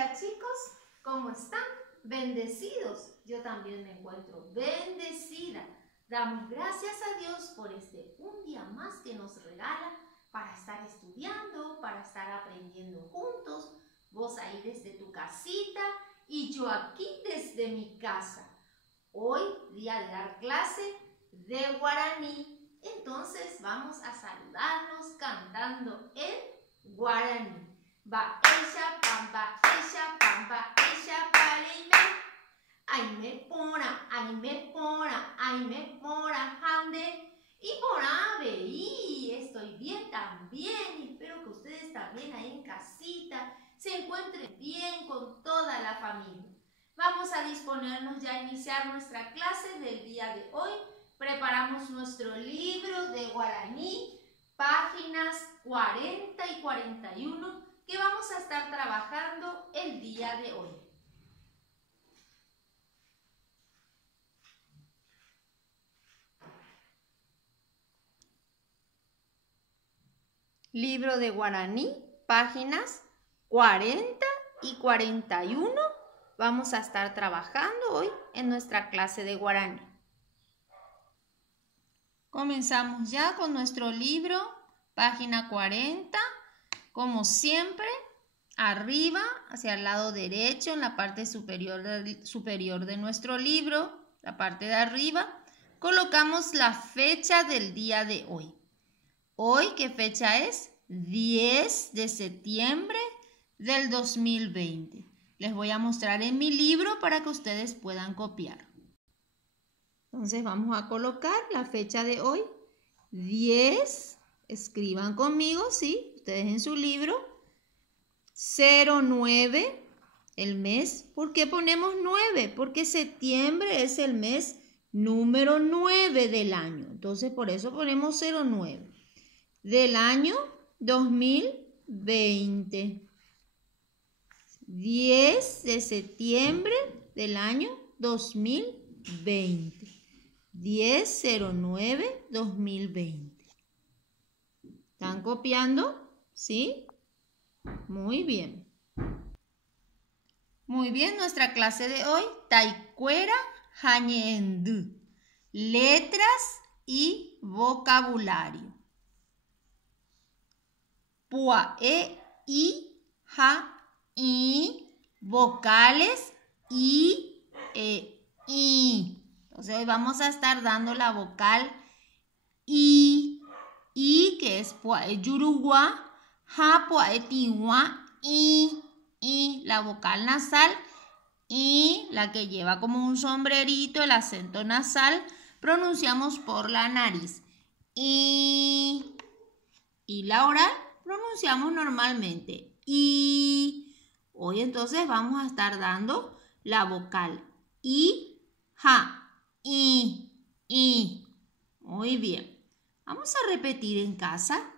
Hola chicos, ¿cómo están? Bendecidos. Yo también me encuentro bendecida. Damos gracias a Dios por un día más que nos regala para estar estudiando, para estar aprendiendo juntos. Vos ahí desde tu casita y yo aquí desde mi casa. Hoy, día de dar clase de guaraní. Entonces vamos a saludarnos cantando en guaraní. Ba ella pamba pareime. Ay me pora hande. Y por y estoy bien también. Y espero que ustedes también ahí en casita se encuentren bien con toda la familia. Vamos a disponernos ya a iniciar nuestra clase del día de hoy. Preparamos nuestro libro de guaraní, páginas 40 y 41, que vamos a estar trabajando el día de hoy. Libro de guaraní, páginas 40 y 41. Vamos a estar trabajando hoy en nuestra clase de guaraní. Comenzamos ya con nuestro libro, página 40. Como siempre, arriba, hacia el lado derecho, en la parte superior de nuestro libro, la parte de arriba, colocamos la fecha del día de hoy. Hoy, ¿qué fecha es? 10 de septiembre del 2020. Les voy a mostrar en mi libro para que ustedes puedan copiar. Entonces vamos a colocar la fecha de hoy. 10, escriban conmigo, ¿sí? Ustedes en su libro. 09, el mes. ¿Por qué ponemos 9? Porque septiembre es el mes número 9 del año. Entonces por eso ponemos 09. Del año 2020. 10 de septiembre del año 2020. 10/09/2020. ¿Están copiando? ¿Sí? Muy bien. Muy bien, nuestra clase de hoy, Taikwera Hañendu. Letras y vocabulario. Pua, i, ja, i, vocales i, i. Entonces hoy vamos a estar dando la vocal i, que es pua, yurugua, ja, pua, tiwa, i, la vocal nasal, i, la que lleva como un sombrerito, el acento nasal, pronunciamos por la nariz. Y la oral pronunciamos normalmente. Y hoy entonces vamos a estar dando la vocal i, ja, i. Muy bien. Vamos a repetir en casa.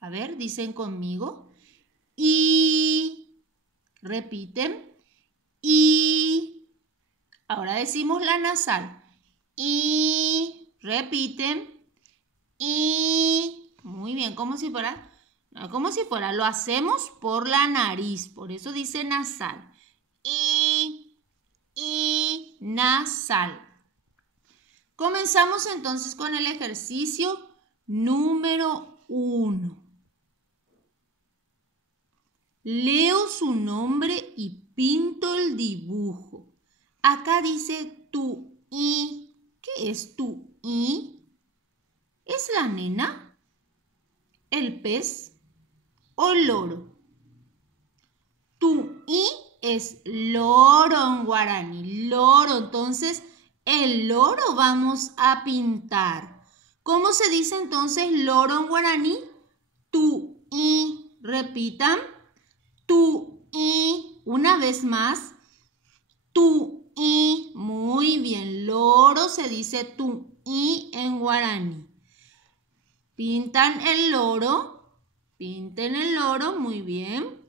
A ver, dicen conmigo. Y. Repiten. Y. Ahora decimos la nasal. Y. Repiten. Y. Muy bien, como si fuera, lo hacemos por la nariz. Por eso dice nasal. Y. Nasal. Comenzamos entonces con el ejercicio número 1. Leo su nombre y pinto el dibujo. Acá dice tu i. ¿Qué es tu i? ¿Es la nena, el pez o el loro? Tu i es loro en guaraní. Loro, entonces el loro vamos a pintar. ¿Cómo se dice entonces loro en guaraní? Tu i. Repitan. Tu i. Una vez más. Tu i. Muy bien. Loro se dice tu i en guaraní. Pintan el loro. Pinten el loro. Muy bien.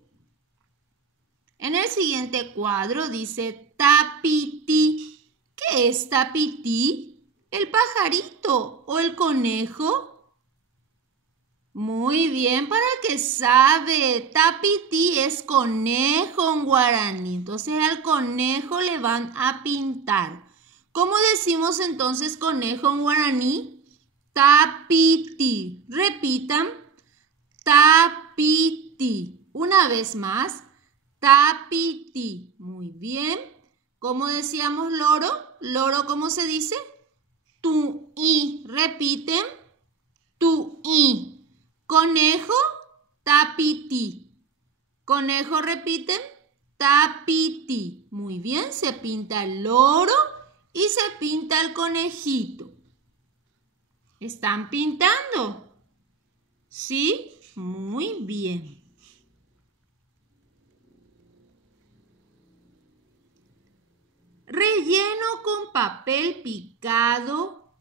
En el siguiente cuadro dice tapiti. ¿Qué es tapiti? ¿El pajarito o el conejo? Muy bien, para el que sabe, tapiti es conejo en guaraní. Entonces al conejo le van a pintar. ¿Cómo decimos entonces conejo en guaraní? Tapiti. Repitan. Tapiti. Una vez más. Tapiti. Muy bien. ¿Cómo decíamos loro? Loro, ¿cómo se dice? Tu-i. Repiten. Tu-i. Conejo, tapiti. Conejo, repiten, tapiti. Muy bien, se pinta el loro y se pinta el conejito. ¿Están pintando? ¿Sí? Muy bien. Relleno con papel picado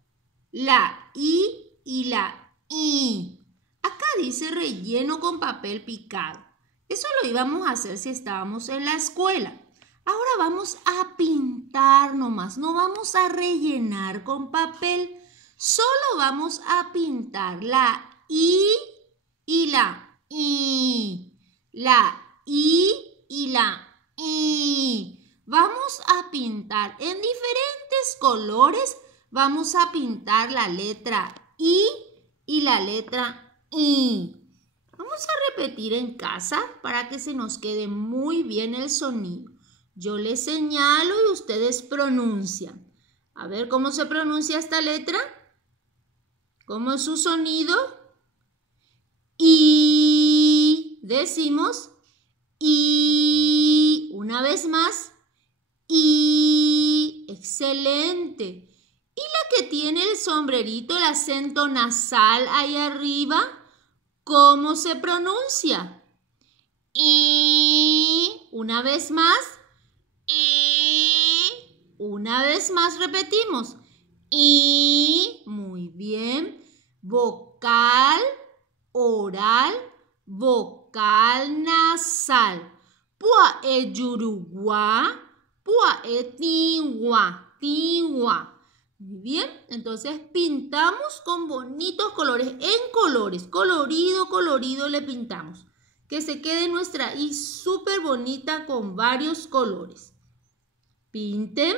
la I y la I. Acá dice relleno con papel picado. Eso lo íbamos a hacer si estábamos en la escuela. Ahora vamos a pintar nomás. No vamos a rellenar con papel. Solo vamos a pintar la I y la I. La I y la I. Vamos a pintar en diferentes colores. Vamos a pintar la letra I y la letra I. Vamos a repetir en casa para que se nos quede muy bien el sonido. Yo les señalo y ustedes pronuncian. A ver, ¿cómo se pronuncia esta letra? ¿Cómo es su sonido? I. Decimos I. Una vez más. I. Excelente. ¿Y la que tiene el sombrerito, el acento nasal ahí arriba? ¿Cómo se pronuncia? I. Una vez más. I. Una vez más repetimos. I. Muy bien. Vocal, oral, vocal nasal. Pua e yurugua, pua e tigua, tigua. Muy bien, entonces pintamos con bonitos colores, en colores, colorido, colorido le pintamos. Que se quede nuestra I súper bonita con varios colores. Pinten.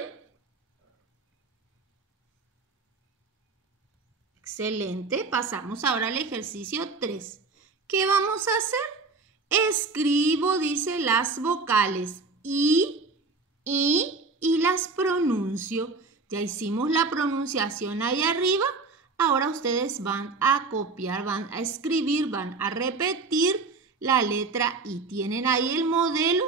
Excelente, pasamos ahora al ejercicio 3. ¿Qué vamos a hacer? Escribo, dice, las vocales I y las pronuncio. Ya hicimos la pronunciación ahí arriba. Ahora ustedes van a copiar, van a escribir, van a repetir la letra I. Tienen ahí el modelo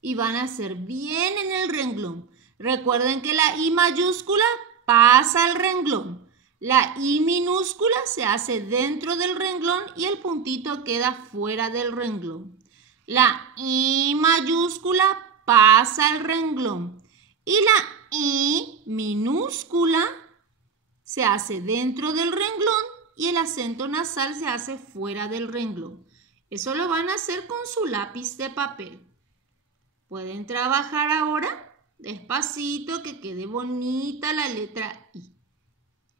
y van a hacer bien en el renglón. Recuerden que la I mayúscula pasa al renglón. La I minúscula se hace dentro del renglón y el puntito queda fuera del renglón. La I mayúscula pasa al renglón. Y la I minúscula se hace dentro del renglón y el acento nasal se hace fuera del renglón. Eso lo van a hacer con su lápiz de papel. Pueden trabajar ahora despacito, que quede bonita la letra I.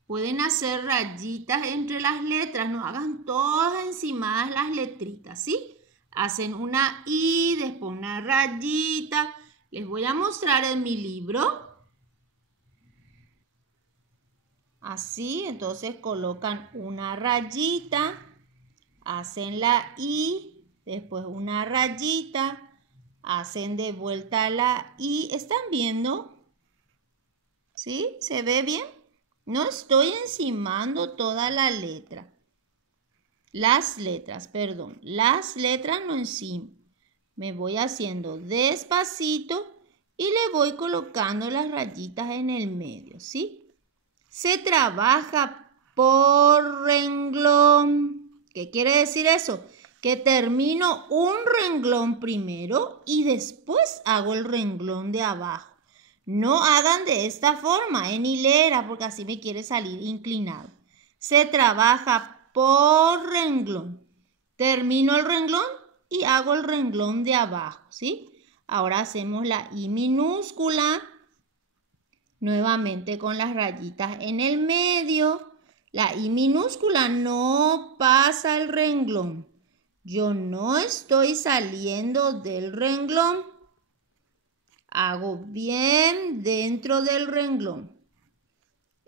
Pueden hacer rayitas entre las letras, no hagan todas encimadas las letritas, ¿sí? Hacen una I, después una rayita. Les voy a mostrar en mi libro. Así, entonces colocan una rayita, hacen la I, después una rayita, hacen de vuelta la I. ¿Están viendo? ¿Sí? ¿Se ve bien? No estoy encimando toda la letra. Las letras no encimo. Me voy haciendo despacito y le voy colocando las rayitas en el medio, ¿sí? Se trabaja por renglón. ¿Qué quiere decir eso? Que termino un renglón primero y después hago el renglón de abajo. No hagan de esta forma, en hilera, porque así me quiere salir inclinado. Se trabaja por renglón. Termino el renglón y hago el renglón de abajo, ¿sí? Ahora hacemos la I minúscula. Nuevamente con las rayitas en el medio. La I minúscula no pasa el renglón. Yo no estoy saliendo del renglón. Hago bien dentro del renglón.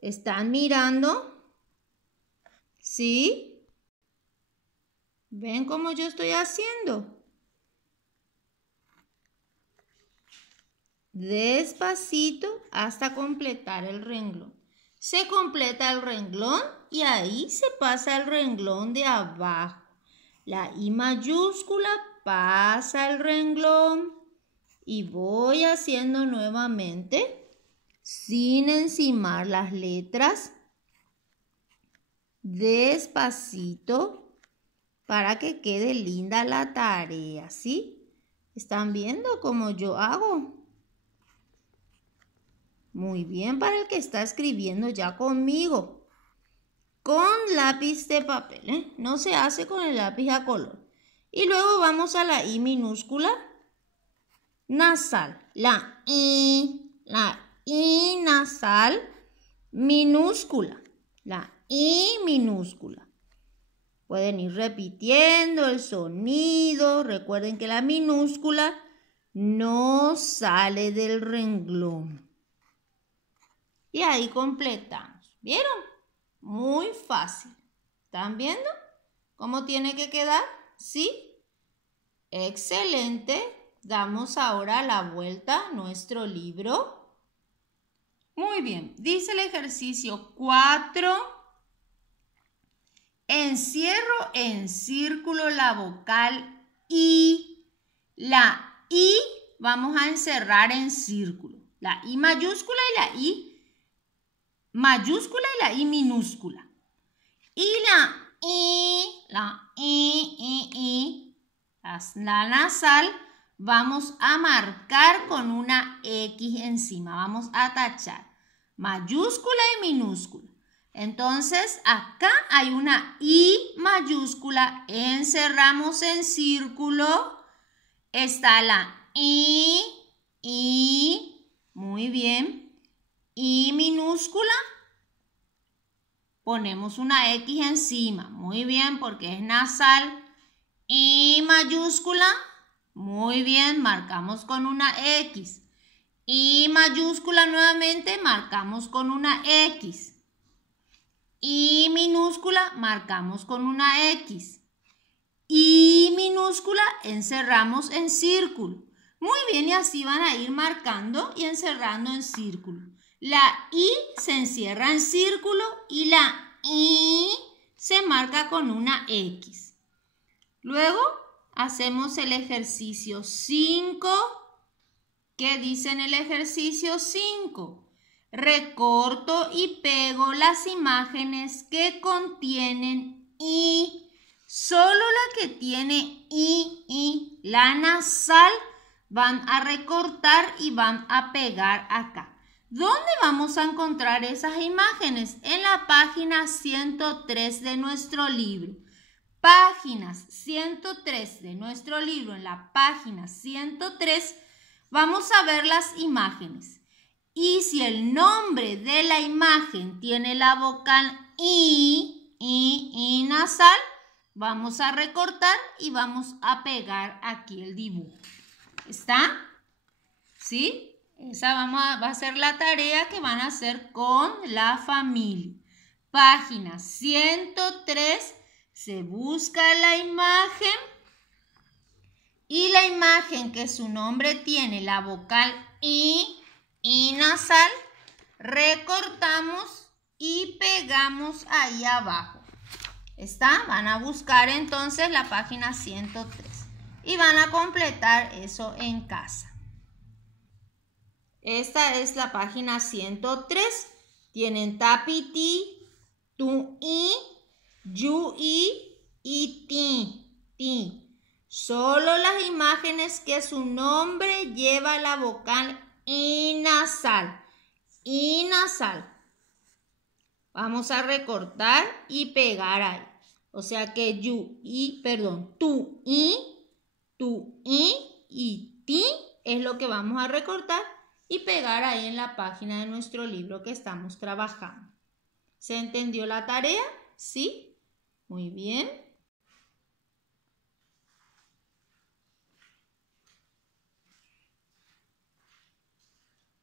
¿Están mirando? ¿Sí? ¿Ven cómo yo estoy haciendo? Despacito hasta completar el renglón. Se completa el renglón y ahí se pasa el renglón de abajo. La I mayúscula pasa el renglón y voy haciendo nuevamente sin encimar las letras. Despacito para que quede linda la tarea, ¿sí? ¿Están viendo cómo yo hago? Muy bien para el que está escribiendo ya conmigo. Con lápiz de papel, no se hace con el lápiz a color. Y luego vamos a la I minúscula nasal. La I nasal minúscula. La I minúscula. Pueden ir repitiendo el sonido. Recuerden que la minúscula no sale del renglón. Y ahí completamos. ¿Vieron? Muy fácil. ¿Están viendo cómo tiene que quedar? ¿Sí? Excelente. Damos ahora la vuelta a nuestro libro. Muy bien. Dice el ejercicio 4. Encierro en círculo la vocal I. La I vamos a encerrar en círculo. La I mayúscula y la I mayúscula y la I minúscula. Y la nasal, vamos a marcar con una X encima. Vamos a tachar mayúscula y minúscula. Entonces, acá hay una I mayúscula. Encerramos en círculo. Está la I. Muy bien. I minúscula, ponemos una X encima, muy bien, porque es nasal. I mayúscula, muy bien, marcamos con una X. I mayúscula nuevamente, marcamos con una X. I minúscula, marcamos con una X. I minúscula, encerramos en círculo. Muy bien, y así van a ir marcando y encerrando en círculo. La I se encierra en círculo y la I se marca con una X. Luego hacemos el ejercicio 5. ¿Qué dice en el ejercicio 5? Recorto y pego las imágenes que contienen I. Solo la que tiene I, la nasal, van a recortar y van a pegar acá. ¿Dónde vamos a encontrar esas imágenes? En la página 103 de nuestro libro. Páginas 103 de nuestro libro, en la página 103, vamos a ver las imágenes. Y si el nombre de la imagen tiene la vocal I nasal, vamos a recortar y vamos a pegar aquí el dibujo. ¿Está? ¿Sí? Esa va a ser la tarea que van a hacer con la familia. Página 103, se busca la imagen y la imagen que su nombre tiene la vocal I nasal, recortamos y pegamos ahí abajo. ¿Está? Van a buscar entonces la página 103 y van a completar eso en casa. Esta es la página 103. Tienen tapiti, tu'i, yu'i y ti. Solo las imágenes que su nombre lleva la vocal I nasal. I nasal. Vamos a recortar y pegar ahí. O sea que tu'i y ti es lo que vamos a recortar y pegar ahí en la página de nuestro libro que estamos trabajando. ¿Se entendió la tarea? ¿Sí? Muy bien.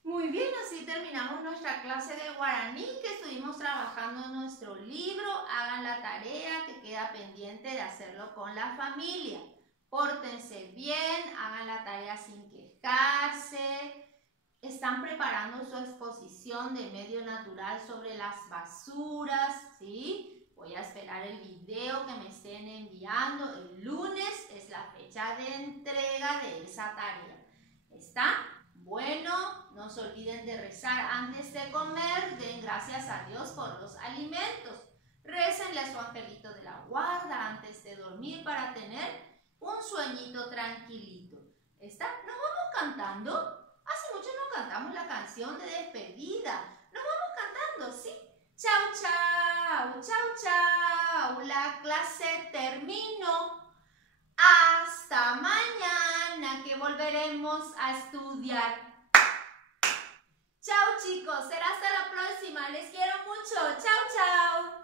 Muy bien, así terminamos nuestra clase de guaraní que estuvimos trabajando en nuestro libro. Hagan la tarea que queda pendiente de hacerlo con la familia. Pórtense bien, hagan la tarea sin quejarse. Están preparando su exposición de medio natural sobre las basuras, ¿sí? Voy a esperar el video que me estén enviando. El lunes es la fecha de entrega de esa tarea. ¿Está? Bueno, no se olviden de rezar antes de comer. Den gracias a Dios por los alimentos. Récenle a su angelito de la guarda antes de dormir para tener un sueñito tranquilito. ¿Está? ¿Nos vamos cantando? Hace mucho no cantamos la canción de despedida. Nos vamos cantando, ¿sí? Chau, chau, chau, chau. La clase terminó. Hasta mañana que volveremos a estudiar. Chao chicos, será hasta la próxima. Les quiero mucho. Chao, chao.